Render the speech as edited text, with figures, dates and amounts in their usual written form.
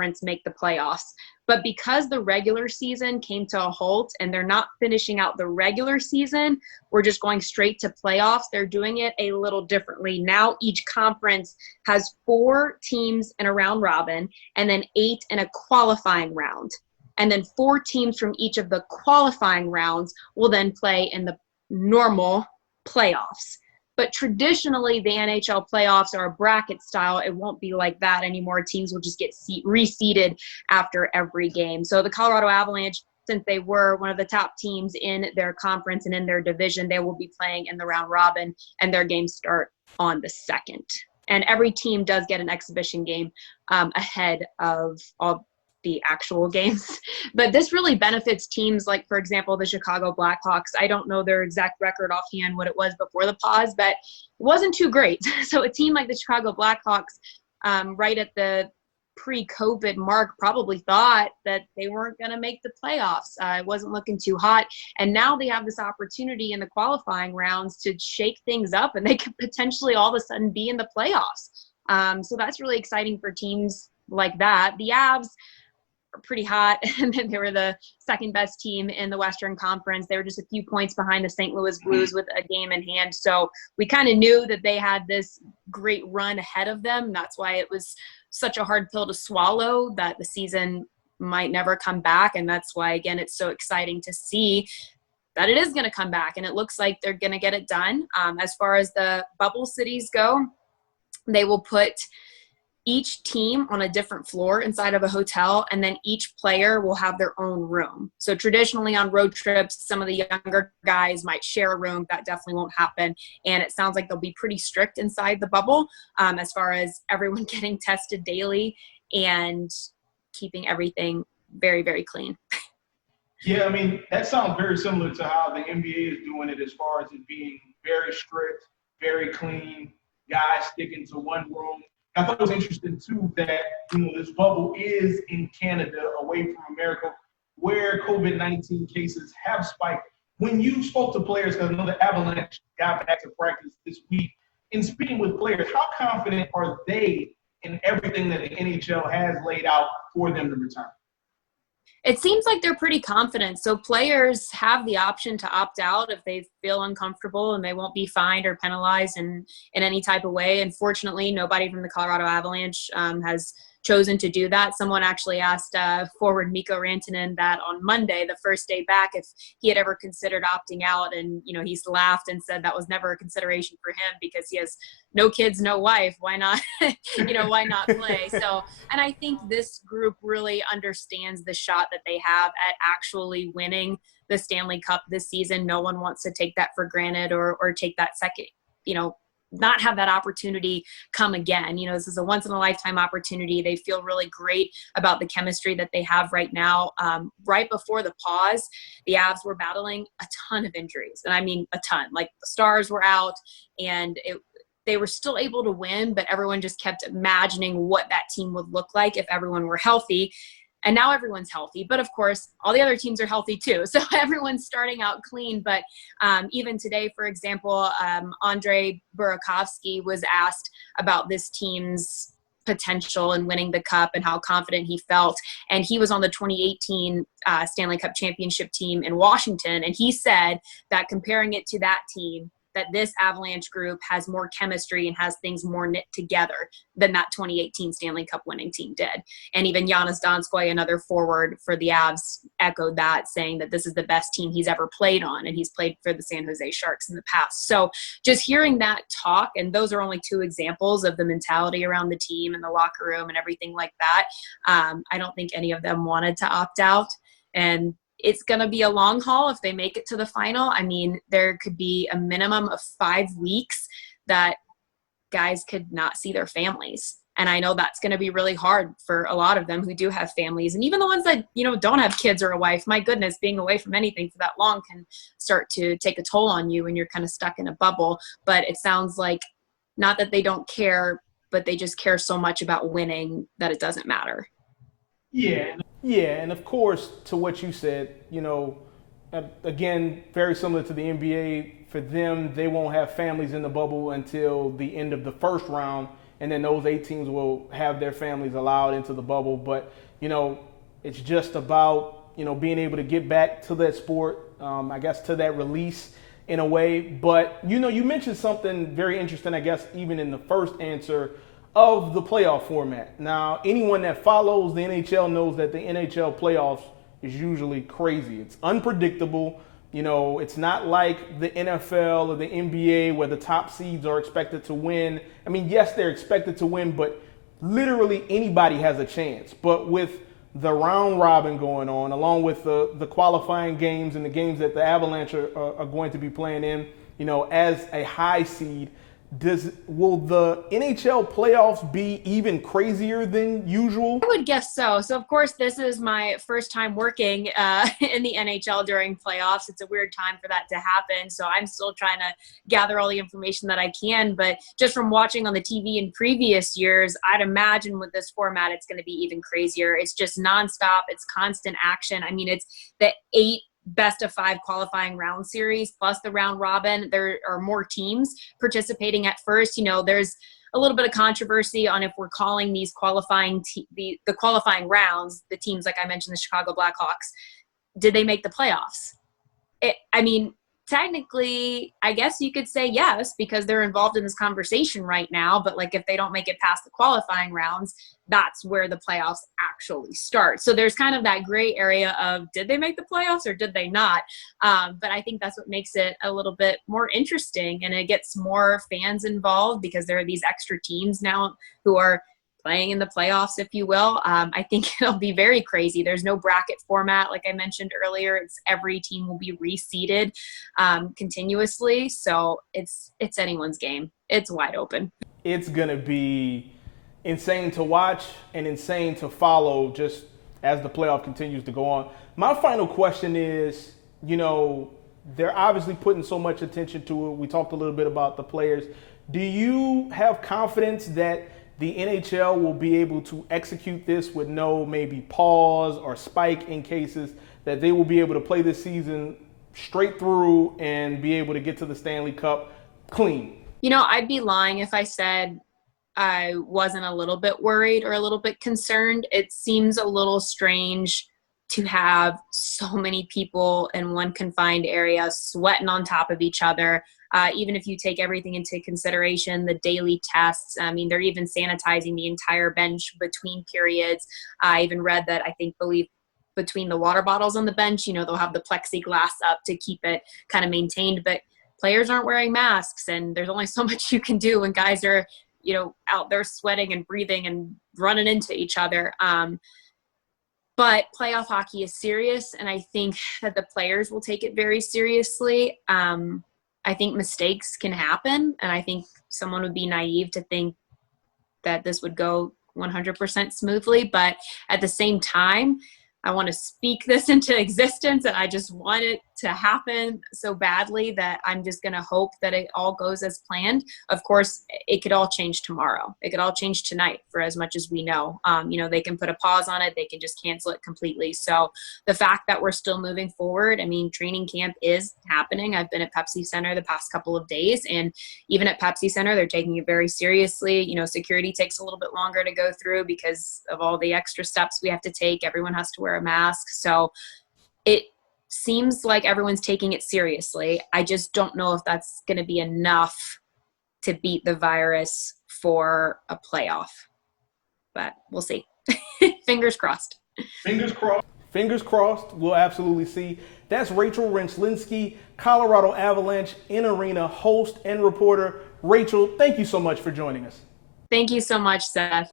conference make the playoffs. But because the regular season came to a halt and they're not finishing out the regular season, we're just going straight to playoffs. They're doing it a little differently. Now each conference has 4 teams in a round robin and then 8 in a qualifying round. And then 4 teams from each of the qualifying rounds will then play in the normal playoffs. But traditionally, the NHL playoffs are a bracket style. It won't be like that anymore. Teams will just get reseeded after every game. So the Colorado Avalanche, since they were one of the top teams in their conference and in their division, they will be playing in the round robin, and their games start on the 2nd. And every team does get an exhibition game ahead of all the actual games. But this really benefits teams like, for example, the Chicago Blackhawks. I don't know their exact record offhand, what it was before the pause, but it wasn't too great. So a team like the Chicago Blackhawks, right at the pre-COVID mark, probably thought that they weren't going to make the playoffs. It wasn't looking too hot. And now they have this opportunity in the qualifying rounds to shake things up, and they could potentially all of a sudden be in the playoffs. So that's really exciting for teams like that. The Avs are pretty hot, and then they were the second best team in the Western Conference. They were just a few points behind the St. Louis Blues with a game in hand. So we kind of knew that they had this great run ahead of them. That's why it was such a hard pill to swallow, that the season might never come back. And that's why, again, it's so exciting to see that it is going to come back, and it looks like they're going to get it done. As far as the bubble cities go, they will put each team on a different floor inside of a hotel, and then each player will have their own room. So traditionally on road trips, some of the younger guys might share a room. That definitely won't happen. And it sounds like they'll be pretty strict inside the bubble as far as everyone getting tested daily and keeping everything very, very clean. Yeah, I mean, that sounds very similar to how the NBA is doing it, as far as it being very strict, very clean, guys sticking to one room. I thought it was interesting, too, that, this bubble is in Canada, away from America, where COVID-19 cases have spiked. When you spoke to players, because I know the Avalanche got back to practice this week, in speaking with players, how confident are they in everything that the NHL has laid out for them to return? It seems like they're pretty confident. So players have the option to opt out if they feel uncomfortable, and they won't be fined or penalized in any type of way. Unfortunately, nobody from the Colorado Avalanche has chosen to do that. Someone actually asked forward Mikko Rantanen that on Monday, the first day back, if he had ever considered opting out. And, he's laughed and said that was never a consideration for him because he has no kids, no wife. Why not, why not play? So, and I think this group really understands the shot that they have at actually winning the Stanley Cup this season. No one wants to take that for granted or take that second, not have that opportunity come again. This is a once in a lifetime opportunity. They feel really great about the chemistry that they have right now. Right before the pause, the Avs were battling a ton of injuries. And I mean, a ton. Like, the stars were out, and they were still able to win, but everyone just kept imagining what that team would look like if everyone were healthy. And now everyone's healthy. But of course, all the other teams are healthy too. So everyone's starting out clean. But even today, for example, Andre Burakovsky was asked about this team's potential in winning the cup and how confident he felt. And he was on the 2018 Stanley Cup championship team in Washington. And he said that comparing it to that team, that this Avalanche group has more chemistry and has things more knit together than that 2018 Stanley Cup winning team did. And even Giannis Donskoy, another forward for the Avs, echoed that, saying that this is the best team he's ever played on, and he's played for the San Jose Sharks in the past. So just hearing that talk, and those are only 2 examples of the mentality around the team and the locker room and everything like that, I don't think any of them wanted to opt out. And it's going to be a long haul if they make it to the final. I mean, there could be a minimum of 5 weeks that guys could not see their families. And I know that's going to be really hard for a lot of them who do have families. And even the ones that, don't have kids or a wife, my goodness, being away from anything for that long can start to take a toll on you when you're kind of stuck in a bubble. But it sounds like not that they don't care, but they just care so much about winning that it doesn't matter. Yeah, and of course, to what you said, again, very similar to the NBA, for them, they won't have families in the bubble until the end of the first round. and then those 8 teams will have their families allowed into the bubble. But, it's just about, being able to get back to that sport, I guess, to that release in a way. But, you mentioned something very interesting, I guess, even in the first answer of the playoff format. Now, anyone that follows the NHL knows that the NHL playoffs is usually crazy. It's unpredictable. It's not like the NFL or the NBA where the top seeds are expected to win. I mean, yes, they're expected to win, but literally anybody has a chance. But with the round robin going on, along with the qualifying games and the games that the Avalanche are going to be playing in, as a high seed, will the NHL playoffs be even crazier than usual? I would guess so. So, of course, this is my first time working in the NHL during playoffs. It's a weird time for that to happen. So I'm still trying to gather all the information that I can. But just from watching on the TV in previous years, I'd imagine with this format, it's going to be even crazier. It's just nonstop. It's constant action. I mean, it's the 8 best of 5 qualifying round series plus the round robin. There are more teams participating at first. There's a little bit of controversy on if we're calling these qualifying the qualifying rounds, the teams like I mentioned, the Chicago Blackhawks, did they make the playoffs? Technically, I guess you could say yes, because they're involved in this conversation right now. But if they don't make it past the qualifying rounds, that's where the playoffs actually start. So there's kind of that gray area of, did they make the playoffs or did they not? But I think that's what makes it a little bit more interesting, and it gets more fans involved because there are these extra teams now who are playing in the playoffs, if you will. I think it'll be very crazy. There's no bracket format. Like I mentioned earlier, it's every team will be reseeded continuously. So it's anyone's game. It's wide open. It's going to be insane to watch and insane to follow just as the playoff continues to go on. My final question is, they're obviously putting so much attention to it. We talked a little bit about the players. Do you have confidence that the NHL will be able to execute this with no maybe pause or spike in cases, that they will be able to play this season straight through and be able to get to the Stanley Cup clean? I'd be lying if I said I wasn't a little bit worried or a little bit concerned. It seems a little strange to have so many people in one confined area sweating on top of each other. Even if you take everything into consideration, the daily tests, they're even sanitizing the entire bench between periods. I even read that believe between the water bottles on the bench, they'll have the plexiglass up to keep it kind of maintained, but players aren't wearing masks, and there's only so much you can do when guys are, out there sweating and breathing and running into each other. But playoff hockey is serious, and I think that the players will take it very seriously. I think mistakes can happen, and I think someone would be naive to think that this would go 100% smoothly. But at the same time, I want to speak this into existence, and I just want it to happen so badly that I'm just going to hope that it all goes as planned. Of course, it could all change tomorrow. It could all change tonight for as much as we know. They can put a pause on it. They can just cancel it completely. So the fact that we're still moving forward, training camp is happening. I've been at Pepsi Center the past couple of days, and even at Pepsi Center, they're taking it very seriously. Security takes a little bit longer to go through because of all the extra steps we have to take. Everyone has to wear a mask. So it seems like everyone's taking it seriously. I just don't know if that's going to be enough to beat the virus for a playoff, but we'll see. Fingers crossed. Fingers crossed. Fingers crossed. We'll absolutely see. That's Rachel Rynchlinski, Colorado Avalanche In-arena host and reporter. Rachel, thank you so much for joining us. Thank you so much, Seth.